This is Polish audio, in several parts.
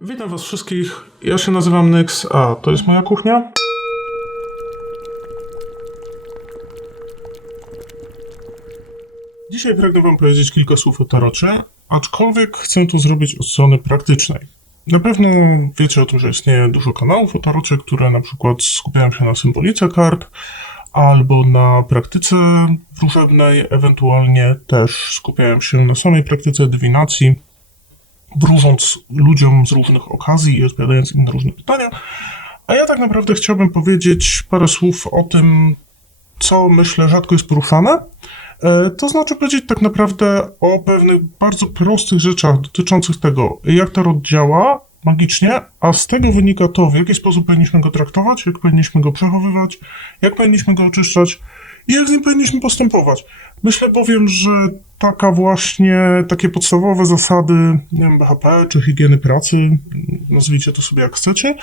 Witam Was wszystkich. Ja się nazywam Nyx, a to jest moja kuchnia. Dzisiaj pragnę Wam powiedzieć kilka słów o tarocie, aczkolwiek chcę to zrobić od strony praktycznej. Na pewno wiecie o tym, że istnieje dużo kanałów o tarocie, które na przykład skupiają się na symbolice kart albo na praktyce wróżebnej, ewentualnie też skupiają się na samej praktyce dywinacji, wróżąc ludziom z różnych okazji i odpowiadając im na różne pytania. A ja tak naprawdę chciałbym powiedzieć parę słów o tym, co myślę rzadko jest poruszane. E, To znaczy powiedzieć tak naprawdę o pewnych bardzo prostych rzeczach dotyczących tego, jak tarot działa magicznie, a z tego wynika to, w jaki sposób powinniśmy go traktować, jak powinniśmy go przechowywać, jak powinniśmy go oczyszczać i jak z nim powinniśmy postępować. Myślę bowiem, że taka właśnie, takie podstawowe zasady BHP czy higieny pracy, nazwijcie to sobie jak chcecie,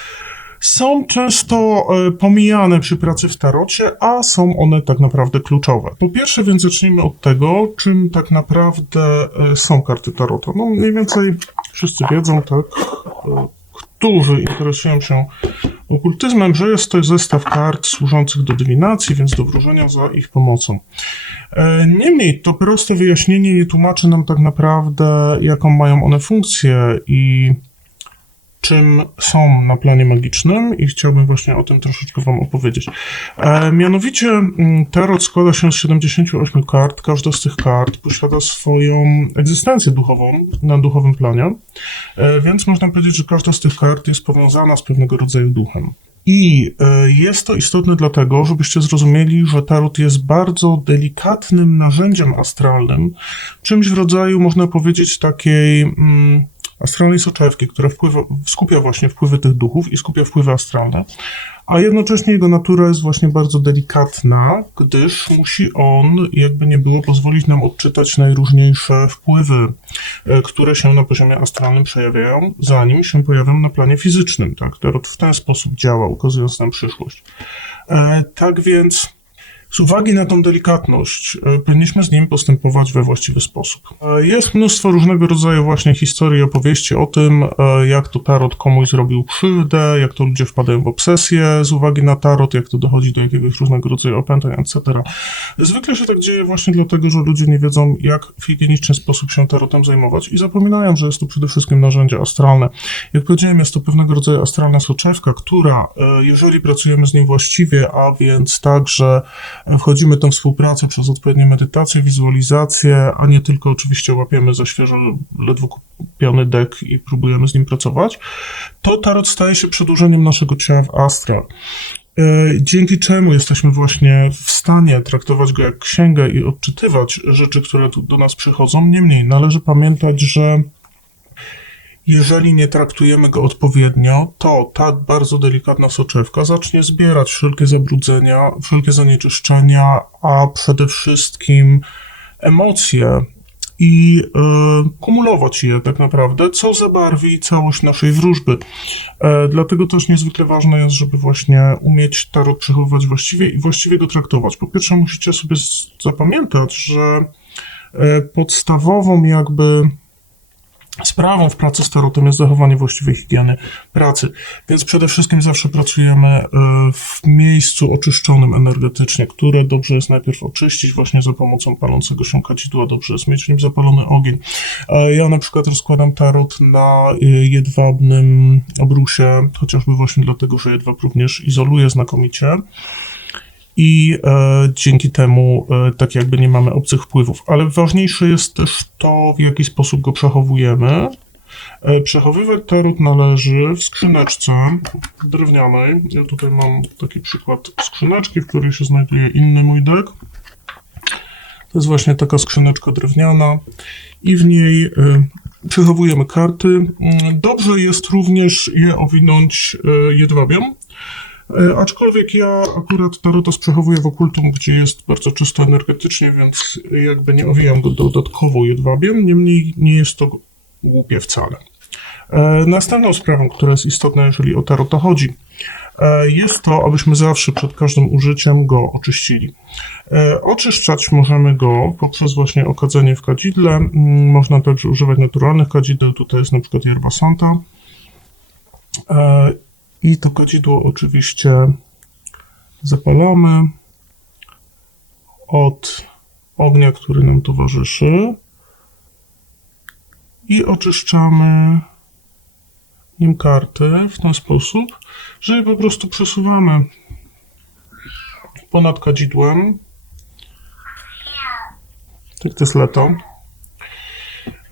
są często e, pomijane przy pracy w tarocie, a są one tak naprawdę kluczowe. Po pierwsze, więc zacznijmy od tego, czym tak naprawdę e, są karty tarota. No mniej więcej wszyscy wiedzą, tak, e, którzy interesują się okultyzmem, że jest to zestaw kart służących do dywinacji, więc do wróżenia za ich pomocą. E, Niemniej to proste wyjaśnienie nie tłumaczy nam tak naprawdę, jaką mają one funkcję i czym są na planie magicznym i chciałbym właśnie o tym troszeczkę Wam opowiedzieć. E, mianowicie mm, tarot składa się z 78 kart. Każda z tych kart posiada swoją egzystencję duchową na duchowym planie, e, więc można powiedzieć, że każda z tych kart jest powiązana z pewnego rodzaju duchem. I e, jest to istotne dlatego, żebyście zrozumieli, że tarot jest bardzo delikatnym narzędziem astralnym, czymś w rodzaju, można powiedzieć, takiej mm, astralnej soczewki, która wpływa, skupia właśnie wpływy tych duchów i skupia wpływy astralne, a jednocześnie jego natura jest właśnie bardzo delikatna, gdyż musi on, jakby nie było, pozwolić nam odczytać najróżniejsze wpływy, e, które się na poziomie astralnym przejawiają, zanim się pojawią na planie fizycznym. Tak? Tarot w ten sposób działa, ukazując nam przyszłość. E, tak więc z uwagi na tą delikatność, e, powinniśmy z nim postępować we właściwy sposób. E, Jest mnóstwo różnego rodzaju właśnie historii, opowieści o tym, e, jak to tarot komuś zrobił krzywdę, jak to ludzie wpadają w obsesję z uwagi na tarot, jak to dochodzi do jakiegoś różnego rodzaju opętań, etc. Zwykle się tak dzieje właśnie dlatego, że ludzie nie wiedzą, jak w higieniczny sposób się tarotem zajmować i zapominają, że jest to przede wszystkim narzędzie astralne. Jak powiedziałem, jest to pewnego rodzaju astralna soczewka, która, jeżeli pracujemy z nim właściwie, a więc tak, że wchodzimy tą współpracę przez odpowiednie medytacje, wizualizacje, a nie tylko oczywiście łapiemy za świeżo ledwo kupiony dek i próbujemy z nim pracować, to tarot staje się przedłużeniem naszego ciała w astral. E, Dzięki czemu jesteśmy właśnie w stanie traktować go jak księgę i odczytywać rzeczy, które do nas przychodzą. Niemniej należy pamiętać, że jeżeli nie traktujemy go odpowiednio, to ta bardzo delikatna soczewka zacznie zbierać wszelkie zabrudzenia, wszelkie zanieczyszczenia, a przede wszystkim emocje i e, kumulować je tak naprawdę, co zabarwi całość naszej wróżby. E, dlatego też niezwykle ważne jest, żeby właśnie umieć tarot przechowywać właściwie i właściwie go traktować. Po pierwsze, musicie sobie zapamiętać, że e, podstawową jakby sprawą w pracy z tarotem jest zachowanie właściwej higieny pracy. Więc przede wszystkim zawsze pracujemy e, w miejscu oczyszczonym energetycznie, które dobrze jest najpierw oczyścić właśnie za pomocą palącego się kadzidła, dobrze jest mieć nim zapalony ogień. Ja na przykład rozkładam tarot na e, jedwabnym obrusie, chociażby właśnie dlatego, że jedwab również izoluje znakomicie i e, dzięki temu e, tak jakby nie mamy obcych wpływów. Ale ważniejsze jest też to, w jaki sposób go przechowujemy. E, przechowywać tarot należy w skrzyneczce drewnianej. Ja tutaj mam taki przykład skrzyneczki, w której się znajduje inny mój dek. To jest właśnie taka skrzyneczka drewniana i w niej e, przechowujemy karty. Mm, Dobrze jest również je owinąć e, jedwabiem, Aczkolwiek ja akurat Tarotos przechowuję w okultum, gdzie jest bardzo czysto energetycznie, więc jakby nie owijam go dodatkowo jedwabiem, niemniej nie jest to głupie wcale. E, Następną sprawą, która jest istotna, jeżeli o Tarota chodzi, e, jest to, abyśmy zawsze przed każdym użyciem go oczyścili. E, Oczyszczać możemy go poprzez właśnie okadzenie w kadzidle. Mm, Można także używać naturalnych kadzideł. Tutaj jest na przykład yerba santa. I to kadzidło oczywiście zapalamy od ognia, który nam towarzyszy i oczyszczamy nim karty w ten sposób, że po prostu przesuwamy ponad kadzidłem. Tak to jest leto.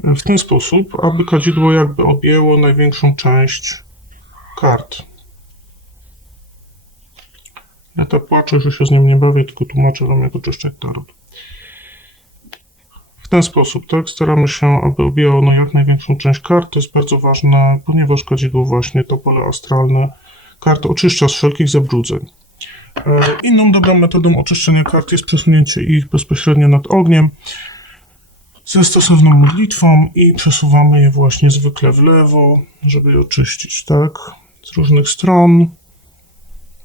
W ten sposób, aby kadzidło jakby objęło największą część kart. Ja tak płaczę, że się z nim nie bawię, tylko tłumaczę wam jak oczyszczać tarot. W ten sposób, tak? Staramy się, aby objęło ono jak największą część kart. To jest bardzo ważne, ponieważ kadzidło właśnie to pole astralne kart oczyszcza z wszelkich zabrudzeń. E, Inną dobrą metodą oczyszczenia kart jest przesunięcie ich bezpośrednio nad ogniem ze stosowną modlitwą i przesuwamy je właśnie zwykle w lewo, żeby je oczyścić, tak? Z różnych stron.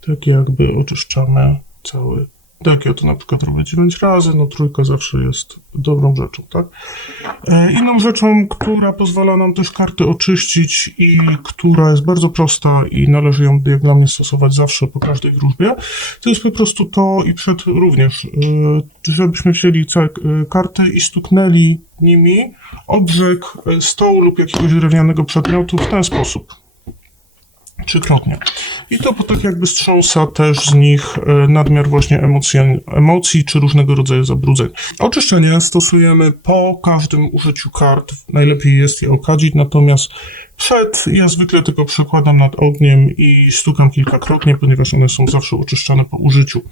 Tak jakby oczyszczamy cały deck. Ja to na przykład robię 9 razy, no trójka zawsze jest dobrą rzeczą, tak? E, Inną rzeczą, która pozwala nam też karty oczyścić i która jest bardzo prosta i należy ją jak dla mnie stosować zawsze po każdej wróżbie, to jest po prostu to i przed również, e, żebyśmy wzięli całe karty i stuknęli nimi o brzeg e, stołu lub jakiegoś drewnianego przedmiotu w ten sposób. Trzykrotnie. I to tak jakby strząsa też z nich e, nadmiar właśnie emocji, emocji czy różnego rodzaju zabrudzeń. Oczyszczenie stosujemy po każdym użyciu kart. Najlepiej jest je okadzić, natomiast przed ja zwykle tylko przekładam nad ogniem i stukam kilkakrotnie, ponieważ one są zawsze oczyszczane po użyciu.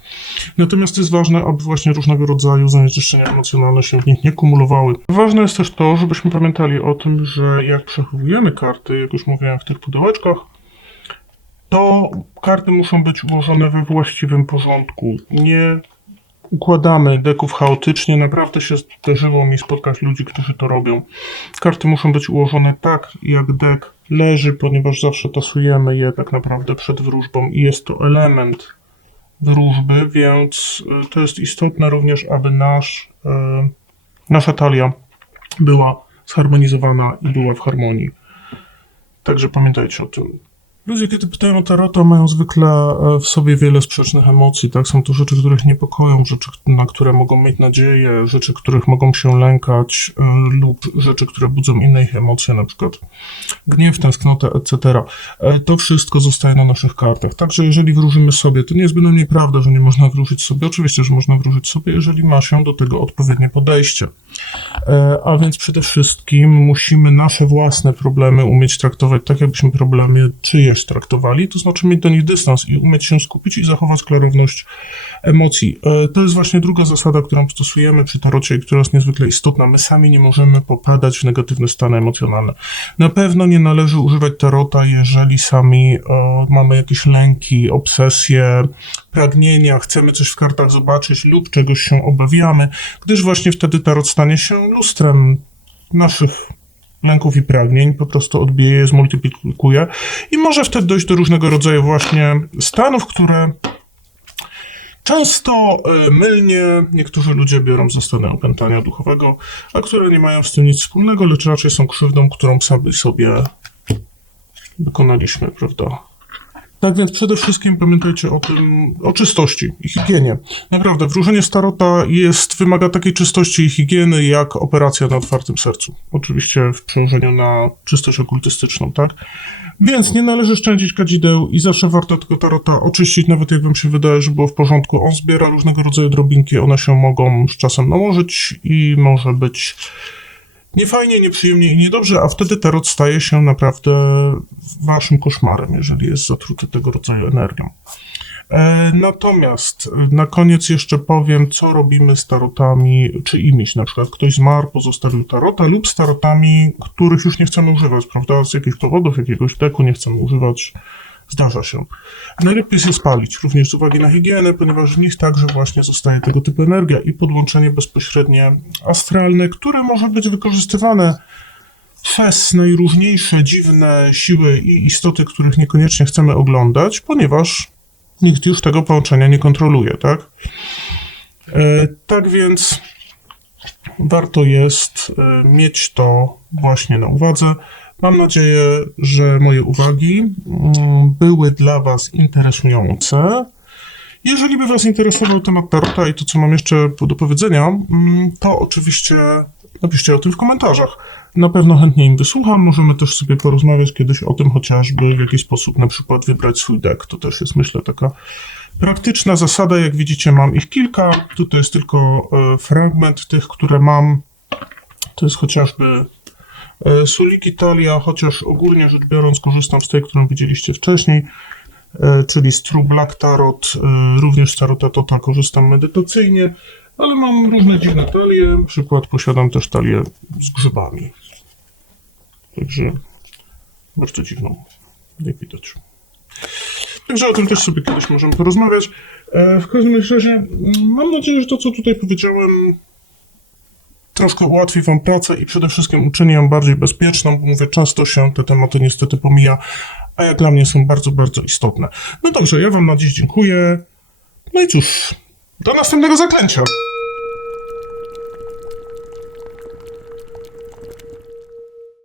Natomiast jest ważne, aby właśnie różnego rodzaju zanieczyszczenia emocjonalne się w nich nie kumulowały. Ważne jest też to, żebyśmy pamiętali o tym, że jak przechowujemy karty, jak już mówiłem w tych pudełeczkach, to karty muszą być ułożone we właściwym porządku. Nie układamy deków chaotycznie. Naprawdę się zdarzyło mi spotkać ludzi, którzy to robią. Karty muszą być ułożone tak, jak dek leży, ponieważ zawsze tasujemy je tak naprawdę przed wróżbą i jest to element wróżby, więc y, to jest istotne również, aby nasz, y, nasza talia była zharmonizowana i była w harmonii. Także pamiętajcie o tym. Ludzie, kiedy pytają o tarota, mają zwykle e, w sobie wiele sprzecznych emocji, tak? Są to rzeczy, które ich niepokoją, rzeczy, na które mogą mieć nadzieję, rzeczy, których mogą się lękać e, lub rzeczy, które budzą inne ich emocje, na przykład gniew, tęsknotę, etc. E, To wszystko zostaje na naszych kartach. Także jeżeli wróżymy sobie, to nie jest bynajmniej prawda, że nie można wróżyć sobie. Oczywiście, że można wróżyć sobie, jeżeli ma się do tego odpowiednie podejście. A więc przede wszystkim musimy nasze własne problemy umieć traktować tak, jakbyśmy problemy czyjeś traktowali, to znaczy mieć do nich dystans i umieć się skupić i zachować klarowność emocji. E, To jest właśnie druga zasada, którą stosujemy przy tarocie która jest niezwykle istotna. My sami nie możemy popadać w negatywne stany emocjonalne. Na pewno nie należy używać tarota, jeżeli sami e, mamy jakieś lęki, obsesje, pragnienia, chcemy coś w kartach zobaczyć lub czegoś się obawiamy, gdyż właśnie wtedy tarot stanie się lustrem naszych lęków i pragnień, po prostu odbije je, zmultiplikuje i może wtedy dojść do różnego rodzaju właśnie stanów, które często e, mylnie niektórzy ludzie biorą za stronę opętania duchowego, a które nie mają z tym nic wspólnego, lecz raczej są krzywdą, którą sami sobie wykonaliśmy, prawda? Tak więc przede wszystkim pamiętajcie o tym, o czystości i higienie. Naprawdę, wróżenie starota jest, wymaga takiej czystości i higieny, jak operacja na otwartym sercu. Oczywiście w przełożeniu na czystość okultystyczną, tak? Więc nie należy szczędzić kadzideł i zawsze warto tego tarota oczyścić, nawet jak wam się wydaje, że było w porządku. On zbiera różnego rodzaju drobinki, one się mogą z czasem nałożyć i może być niefajnie, nieprzyjemnie i niedobrze, a wtedy tarot staje się naprawdę waszym koszmarem, jeżeli jest zatruty tego rodzaju energią. E, Natomiast na koniec jeszcze powiem, co robimy z tarotami czy imiś. Na przykład ktoś zmarł, pozostawił tarota lub z tarotami, których już nie chcemy używać, prawda? Z jakichś powodów, jakiegoś deku nie chcemy używać. Zdarza się. Najlepiej je spalić, również z uwagi na higienę, ponieważ w nich także właśnie zostaje tego typu energia i podłączenie bezpośrednie astralne, które może być wykorzystywane przez najróżniejsze dziwne siły i istoty, których niekoniecznie chcemy oglądać, ponieważ nikt już tego połączenia nie kontroluje, tak? E, tak więc warto jest e, mieć to właśnie na uwadze. Mam nadzieję, że moje uwagi mm, były dla Was interesujące. Jeżeli by Was interesował temat Tarota i to, co mam jeszcze do powiedzenia, mm, to oczywiście napiszcie o tym w komentarzach. Na pewno chętnie im wysłucham. Możemy też sobie porozmawiać kiedyś o tym, chociażby w jaki sposób na przykład wybrać swój deck. To też jest, myślę, taka praktyczna zasada. Jak widzicie, mam ich kilka. Tutaj jest tylko e, fragment tych, które mam. To jest chociażby Sulik Italia, chociaż ogólnie rzecz biorąc korzystam z tej, którą widzieliście wcześniej, e, czyli z True Black Tarot, e, również z Tarota Tota korzystam medytacyjnie, ale mam różne dziwne talie, na przykład posiadam też talię z grzybami. Także bardzo dziwną, jak widać. Także o tym też sobie kiedyś możemy porozmawiać. E, W każdym razie mm, mam nadzieję, że to, co tutaj powiedziałem, troszkę ułatwi Wam pracę i przede wszystkim uczyni ją bardziej bezpieczną, bo mówię, często się te tematy niestety pomija, a jak dla mnie są bardzo, bardzo istotne. No dobrze, ja Wam na dziś dziękuję. No i cóż, do następnego zaklęcia.